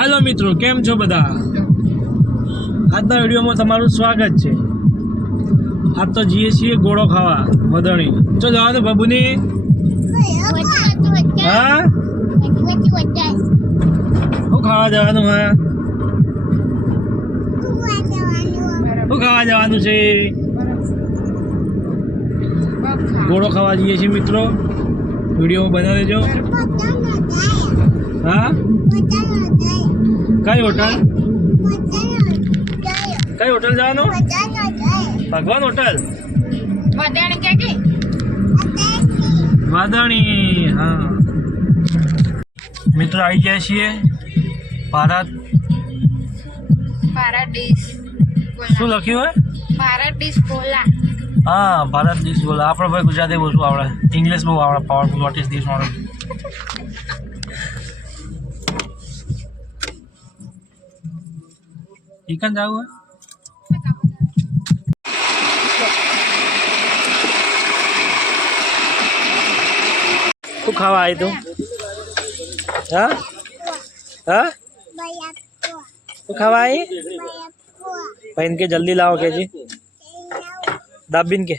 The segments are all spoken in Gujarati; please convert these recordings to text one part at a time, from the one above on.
હાલો મિત્રો, કેમ છો બધા? આજના વિડીયોમાં તમારું સ્વાગત છે. આજ તો જઈએ છીએ ગોળો ખાવા મદણી ચો જવાનું બાબુની? હા? શું ખાવા જવાનું હા? શું ખાવા જવાનું છે? ગોળો ખાવા જઈએ છીએ મિત્રો. વીડિયો બનાવી દેજો. હા? કઈ હોટલ? કઈ હોટલ જવાનું? ભગવાન હોટલ? વાદણી, હા. મિત્રો, આવી ગયા છીએ ભારત. પારાડીસ શું લખ્યું હોય? હા, ભારત દેશ બોલો. આપણે ભાઈ ગુજરાતી બહુ શું આવડે ઇંગ્લિશ બહુ આવડે. પાવરફુલ વોટ ઇઝ મારો ચિકન જાવું હોય શું ખાવા આવી તું હા હા શું ખાવા આવી ભાઈ કે જલ્દી લાવો કે જી દાબીન કે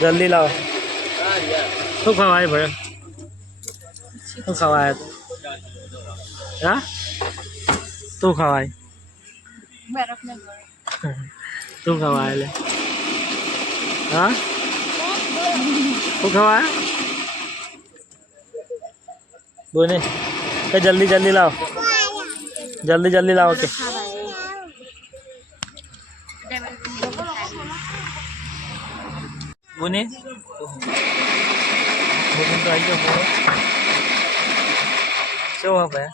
જલ્દી લાવો શું ખાવા આવી ભાઈ શું ખાવા આવ્યા તું હા તું ખાવા આવી બરફ ને તું ખાવા આવે હા શું ખાવા આવ્યા બોને કે જલ્દી જલ્દી લાવો જલ્દી જલ્દી લાવો કે બોને બોને તો આવી ગયો બોલો શું હા ભાઈ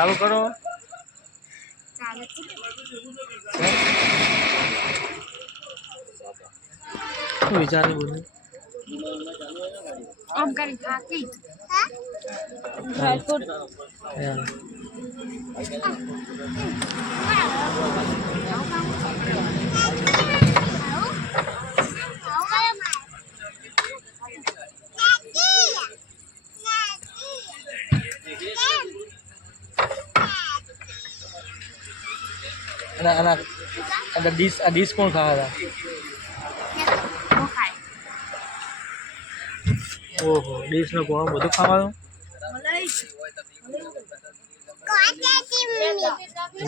ચાલુ કરો. શું વિચારે બોલે? ઓમ કરી થાકી. હા. અને આના અને ડીશ આ ડીશ કોણ ખાવા હતા? ઓહો ડીશનો કોણ બધું ખાવાનું?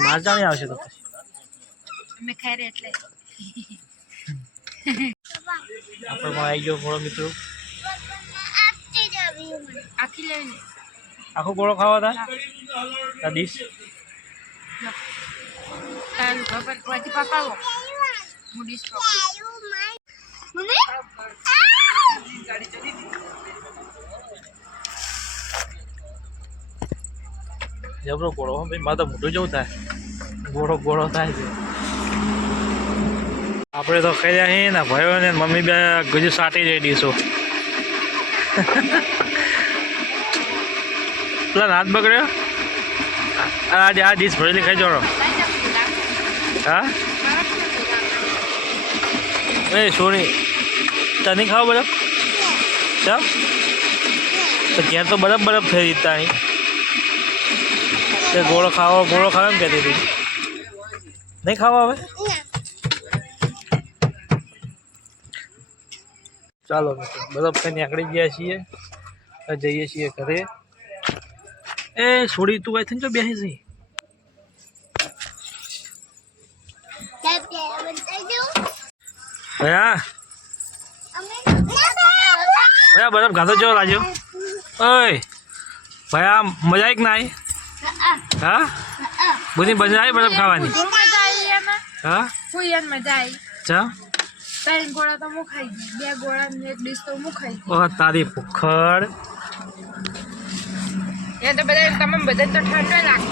મારજાણી આવશે તો અમે ખાઈ એટલે. આપણે પણ આવી ગયો ઘોડો મિત્રો. આખી લેવી. આખો ગોળો ખાવા હતા? આ ડીશ? તારું ખબર પછી પકાવો હું ડીશ જબરો ઘોડો હો ભાઈ માતા તો જવું જેવું થાય. ઘોડો ઘોડો થાય છે. આપણે તો ખાઈ છીએ ને ભાઈઓ ને મમ્મી બે ગુજુ સાટી જઈ દઈશું પેલા હાથ બગડ્યો? આજે આ આ ડીશ ભરેલી ખાઈ જોડો. હા એ સોરી તને ખાવ બરફ ચા તો ત્યાં તો બરફ બરફ થઈ દીધા અહીં તે ગોળો ખાવો ગોળો ખાવો એમ કહેતી હતી નહીં ખાવા હવે ચાલો મિત્રો બરફ ખાઈને આકડી ગયા છીએ હવે જઈએ છીએ ઘરે એ છોડી તું આઈ થઈને જો બેસી જઈ ભયા ભયા બરફ ખાતો જો રાજુ? ઓય ભયા મજા આવી કે ના આવી હા? બધી મજા આવી બરફ ખાવાની? હા? મજા આવી ચા? ત્રણ ગોળા તો હું ખાઈ બે ગોળા એક ડીશ તો હું ખાઈ ઓ તારી ભૂખડ. એ તો બધા તમે બધા તો ઠંડો લાગે.